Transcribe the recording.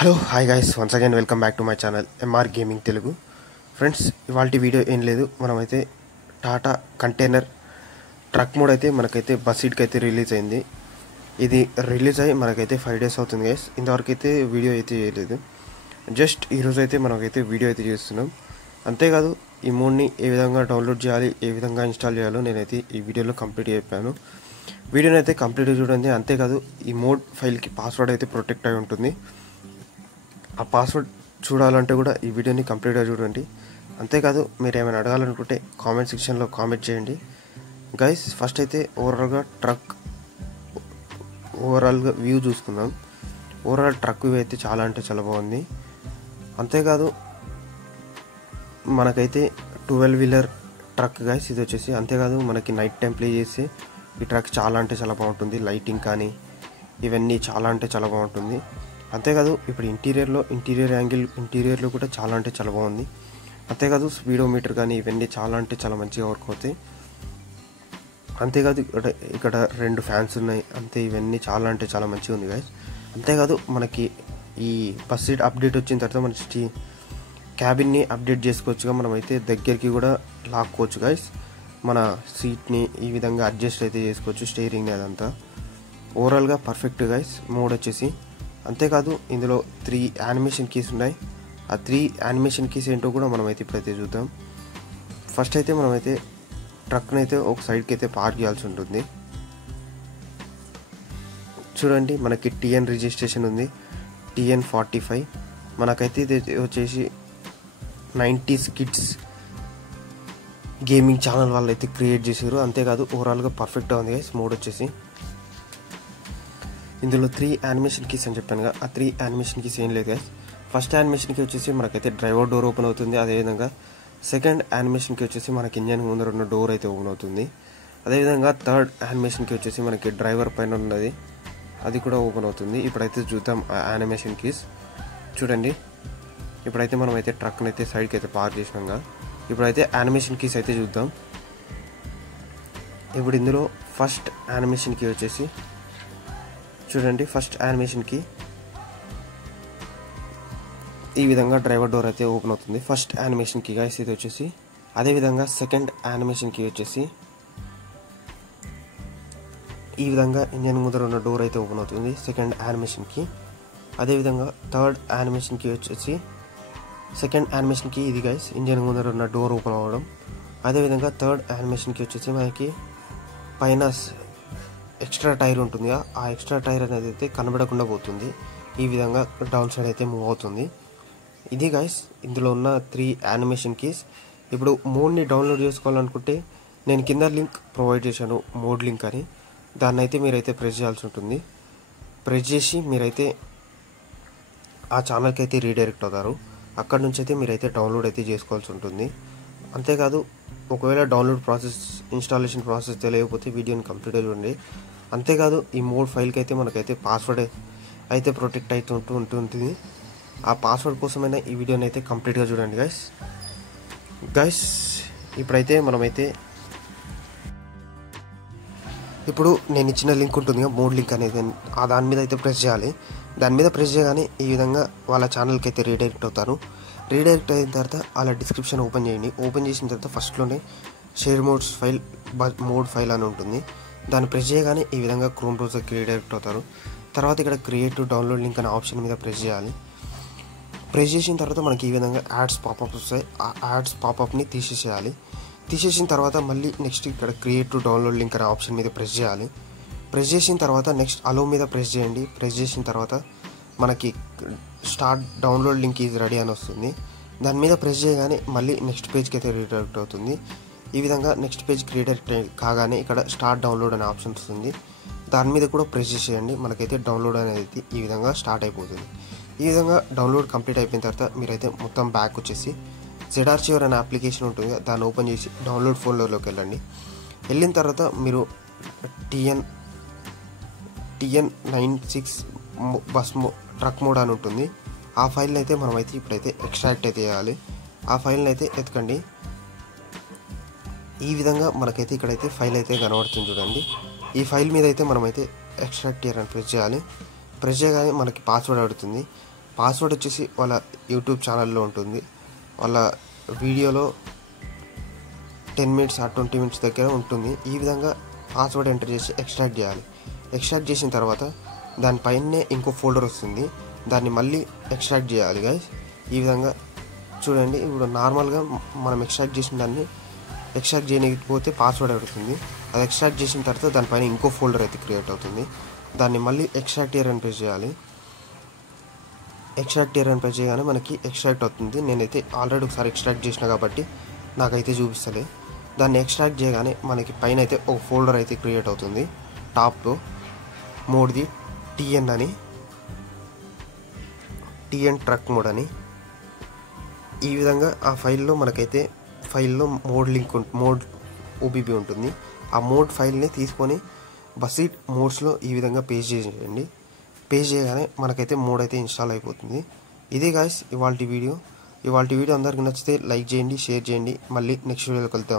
Hello hi guys, once again welcome back to my channel MR gaming Telugu. Friends, ఇవాళ video ఏం లేదు, మనమైతే Tata container truck mode అయితే మనకైతే బస్సీడ్కి అయితే రిలీజ్ అయింది. ఇది రిలీజ్ అయ్యి మనకైతే 5 days అవుతుంది గైస్. ఇంతవరకు అయితే వీడియో అయితే చేయలేదు, జస్ట్ ఈరోజు అయితే మనకైతే వీడియో అయితే చేస్తున్నాం. అంతేకాదు ఈ మోడ్ని ఏ విధంగా డౌన్లోడ్ చేయాలి, ఏ విధంగా ఇన్స్టాల్ చేయాలో నేనైతే ఈ వీడియోలో కంప్లీట్ చెప్పాను. వీడియోని అయితే కంప్లీట్గా చూడండి. అంతేకాదు ఈ మోడ్ ఫైల్కి పాస్వర్డ్ అయితే ప్రొటెక్ట్ అయి ఉంటుంది. ఆ పాస్వర్డ్ చూడాలంటే కూడా ఈ వీడియోని కంప్లీట్గా చూడండి. అంతేకాదు మీరు ఏమైనా అడగాలనుకుంటే కామెంట్ సెక్షన్లో కామెంట్ చేయండి గైస్. ఫస్ట్ అయితే ఓవరాల్గా వ్యూ చూసుకుందాం. ఓవరాల్ ట్రక్ వ్యూ అయితే చాలా అంటే చాలా బాగుంది. అంతేకాదు మనకైతే 12-wheeler ట్రక్ గైస్ ఇది వచ్చేసి. అంతేకాదు మనకి నైట్ టైం ప్లే చేస్తే ఈ ట్రక్ చాలా అంటే చాలా బాగుంటుంది. లైటింగ్ కానీ ఇవన్నీ చాలా అంటే చాలా బాగుంటుంది. అంతేకాదు ఇప్పుడు ఇంటీరియర్లో కూడా చాలా అంటే చాలా బాగుంది. అంతేకాదు స్పీడోమీటర్ కానీ ఇవన్నీ చాలా అంటే చాలా మంచిగా వర్క్ అవుతాయి. అంతేకాదు ఇక్కడ 2 ఫ్యాన్స్ ఉన్నాయి. అంతే, ఇవన్నీ చాలా అంటే చాలా మంచిగా ఉంది గైస్. అంతేకాదు మనకి ఈ బస్ సీట్ అప్డేట్ వచ్చిన తర్వాత మన క్యాబిన్ని అప్డేట్ చేసుకోవచ్చుగా. మనమైతే దగ్గరికి కూడా లాక్కోవచ్చు గైస్. మన సీట్ని ఈ విధంగా అడ్జస్ట్ అయితే చేసుకోవచ్చు, స్టీరింగ్ని అదంతా. ఓవరాల్గా పర్ఫెక్ట్ గైస్ మోడ్ వచ్చేసి. అంతేకాదు ఇందులో 3 యానిమేషన్ కీస్ ఉన్నాయి. ఆ 3 యానిమేషన్ కీస్ ఏంటో కూడా మనమైతే ఇప్పుడైతే చూద్దాం. ఫస్ట్ అయితే మనమైతే ట్రక్ని అయితే ఒక సైడ్కి అయితే పార్క్ చేయాల్సి ఉంటుంది. చూడండి, మనకి TN రిజిస్ట్రేషన్ ఉంది, TN 45. మనకైతే ఇది వచ్చేసి 90s కిడ్స్ గేమింగ్ ఛానల్ వాళ్ళు అయితే క్రియేట్ చేశారు. అంతేకాదు ఓవరాల్గా పర్ఫెక్ట్గా ఉంది గైస్ మోడ్ వచ్చేసి. ఇందులో 3 యానిమేషన్ కీస్ అని చెప్పానుగా, ఆ 3 యానిమేషన్ కీస్ ఏం లేదు గైస్. ఫస్ట్ యానిమేషన్కి వచ్చేసి మనకైతే డ్రైవర్ డోర్ ఓపెన్ అవుతుంది. అదేవిధంగా సెకండ్ యానిమేషన్కి వచ్చేసి మనకి ఇంజన్ ముందర ఉన్న డోర్ అయితే ఓపెన్ అవుతుంది. అదేవిధంగా థర్డ్ యానిమేషన్కి వచ్చేసి మనకి డ్రైవర్ పైన ఉన్నది అది కూడా ఓపెన్ అవుతుంది. ఇప్పుడైతే చూద్దాం ఆ యానిమేషన్ కీస్. చూడండి, ఇప్పుడైతే మనమైతే ట్రక్ని అయితే సైడ్కి అయితే పార్క్ చేసినాం. ఇప్పుడైతే యానిమేషన్ కీస్ అయితే చూద్దాం. ఇప్పుడు ఇందులో ఫస్ట్ యానిమేషన్ కీ వచ్చేసి చూడండి, ఫస్ట్ యానిమేషన్కి ఈ విధంగా డ్రైవర్ డోర్ అయితే ఓపెన్ అవుతుంది. ఫస్ట్ యానిమేషన్కి గైస్ ఇది వచ్చేసి. అదేవిధంగా సెకండ్ యానిమేషన్కి వచ్చేసి ఈ విధంగా ఇంజన్ ముందర ఉన్న డోర్ అయితే ఓపెన్ అవుతుంది సెకండ్ యానిమేషన్కి. అదేవిధంగా థర్డ్ యానిమేషన్కి వచ్చేసి సెకండ్ యానిమేషన్కి ఇది గైస్ ఇంజన్ ముందర ఉన్న డోర్ ఓపెన్ అవ్వడం. అదేవిధంగా థర్డ్ యానిమేషన్కి వచ్చేసి మనకి పైన ఎక్స్ట్రా టైర్ ఉంటుంది, ఆ ఎక్స్ట్రా టైర్ అనేది అయితే కనబడకుండా పోతుంది. ఈ విధంగా డౌన్ సైడ్ అయితే మూవ్ అవుతుంది. ఇది గైస్ ఇందులో ఉన్న 3 యానిమేషన్ కీస్. ఇప్పుడు మోడ్ని డౌన్లోడ్ చేసుకోవాలనుకుంటే నేను కింద లింక్ ప్రొవైడ్ చేశాను, మోడ్ లింక్ అని. దాన్ని అయితే మీరైతే ప్రెస్ చేయాల్సి ఉంటుంది. ప్రెస్ చేసి మీరైతే ఆ ఛానల్కి అయితే రీడైరెక్ట్ అవుతారు. అక్కడ నుంచి అయితే మీరైతే డౌన్లోడ్ అయితే చేసుకోవాల్సి ఉంటుంది. అంతేకాదు ఒకవేళ డౌన్లోడ్ ప్రాసెస్, ఇన్స్టాలేషన్ ప్రాసెస్ తెలియకపోతే వీడియోని కంప్లీట్గా చూడండి. అంతేకాదు ఈ మోడ్ ఫైల్కి అయితే మనకైతే పాస్వర్డ్ అయితే ప్రొటెక్ట్ అవుతూ ఉంటుంది. ఆ పాస్వర్డ్ కోసమైనా ఈ వీడియోని అయితే కంప్లీట్గా చూడండి గైస్. ఇప్పుడైతే మనమైతే ఇప్పుడు నేను ఇచ్చిన లింక్ ఉంటుంది, మోడ్ లింక్ అనేది, దాని మీద అయితే ప్రెస్ చేయాలి. దాని మీద ప్రెస్ చేయగానే ఈ విధంగా వాళ్ళ ఛానల్కి అయితే రీడైరెక్ట్ అవుతారు. రీడైరెక్ట్ అయిన తర్వాత వాళ్ళ డిస్క్రిప్షన్ ఓపెన్ చేయండి. ఓపెన్ చేసిన తర్వాత ఫస్ట్లోనే షేర్ మోడ్ ఫైల్ అని ఉంటుంది. దాన్ని ప్రెస్ చేయగానే ఈ విధంగా క్రోమ్ బ్రౌజర్కి రీడైరెక్ట్ అవుతారు. తర్వాత ఇక్కడ క్రియేట్ డౌన్లోడ్ లింక్ అనే ఆప్షన్ మీద ప్రెస్ చేయాలి. ప్రెస్ చేసిన తర్వాత మనకి ఈ విధంగా యాడ్స్ పాపప్ వస్తాయి. ఆ యాడ్స్ పాపప్ని తీసేసేయాలి. తీసేసిన తర్వాత మళ్ళీ నెక్స్ట్ ఇక్కడ క్రియేట్ డౌన్లోడ్ లింక్ అనే ఆప్షన్ మీద ప్రెస్ చేయాలి. ప్రెస్ చేసిన తర్వాత నెక్స్ట్ అలో మీద ప్రెస్ చేయండి. ప్రెస్ చేసిన తర్వాత మనకి start download link is ready అని వస్తుంది. దాని మీద ప్రెస్ చేయగానే మళ్ళీ నెక్స్ట్ పేజ్కి అయితే రీడైరెక్ట్ అవుతుంది. ఈ విధంగా నెక్స్ట్ పేజ్కి రీడైరెక్ట్ కాగానే ఇక్కడ స్టార్ట్ డౌన్లోడ్ అనే ఆప్షన్ వస్తుంది. దాని మీద కూడా ప్రెస్ చేసేయండి. మనకైతే డౌన్లోడ్ అనేది ఈ విధంగా స్టార్ట్ అయిపోతుంది. ఈ విధంగా డౌన్లోడ్ కంప్లీట్ అయిపోయిన తర్వాత మీరైతే మొత్తం బ్యాక్ వచ్చేసి ZRCR అనే అప్లికేషన్ ఉంటుంది, దాన్ని ఓపెన్ చేసి డౌన్లోడ్ ఫోల్డర్లోకి వెళ్ళండి. వెళ్ళిన తర్వాత మీరు TN 96 బస్ ట్రక్ మోడ్ అని ఉంటుంది. ఆ ఫైల్ని అయితే మనమైతే ఇప్పుడైతే ఎక్స్ట్రాక్ట్ అయితే చేయాలి. ఆ ఫైల్ని అయితే ఎత్తుకండి. ఈ విధంగా మనకైతే ఇక్కడైతే ఫైల్ అయితే కనబడుతుంది చూడండి. ఈ ఫైల్ మీద అయితే మనమైతే ఎక్స్ట్రాక్ట్ చేయాలని ప్రెస్ చేయాలి. ప్రెస్ చేయగానే మనకి పాస్వర్డ్ అడుగుతుంది. పాస్వర్డ్ వచ్చేసి వాళ్ళ యూట్యూబ్ ఛానల్లో ఉంటుంది. వాళ్ళ వీడియోలో 10 మినిట్స్ ఆ 20 మినిట్స్ దగ్గర ఉంటుంది. ఈ విధంగా పాస్వర్డ్ ఎంటర్ చేసి ఎక్స్ట్రాక్ట్ చేయాలి. ఎక్స్ట్రాక్ట్ చేసిన తర్వాత దానిపైనే ఇంకో ఫోల్డర్ వస్తుంది, దాన్ని మళ్ళీ ఎక్స్ట్రాక్ట్ చేయాలి గైస్. ఈ విధంగా చూడండి. ఇప్పుడు నార్మల్గా మనం ఎక్స్ట్రాక్ట్ చేసిన దాన్ని ఎక్స్ట్రాక్ట్ చేయకపోతే పాస్వర్డ్ అడుగుతుంది. అది ఎక్స్ట్రాక్ట్ చేసిన తర్వాత దానిపైన ఇంకో ఫోల్డర్ అయితే క్రియేట్ అవుతుంది. దాన్ని మళ్ళీ ఎక్స్ట్రాక్ట్ హియర్ అని ప్రెస్ చేయాలి. ఎక్స్ట్రాక్ట్ హియర్ అని ప్రెస్ చేయగానే మనకి ఎక్స్ట్రాక్ట్ అవుతుంది. నేనైతే ఆల్రెడీ ఒకసారి ఎక్స్ట్రాక్ట్ చేసిన కాబట్టి నాకైతే చూపిస్తలే. దాన్ని ఎక్స్ట్రాక్ట్ చేయగానే మనకి పైన అయితే ఒక ఫోల్డర్ అయితే క్రియేట్ అవుతుంది. టాప్లో మోడ్ది టీఎన్ ట్రక్ మోడ్ అని. ఈ విధంగా ఆ ఫైల్లో మనకైతే మోడ్ ఓబీబీ ఉంటుంది. ఆ మోడ్ ఫైల్ని తీసుకొని బసీట్ మోడ్స్లో ఈ విధంగా పేస్ట్ చేయండి. పేస్ట్ చేయగానే మనకైతే మోడ్ అయితే ఇన్స్టాల్ అయిపోతుంది. ఇదే గాయ్స్ ఇవాల్టి వీడియో. అందరికీ నచ్చితే లైక్ చేయండి, షేర్ చేయండి. మళ్ళీ నెక్స్ట్ వీడియోకి వెళ్తాం.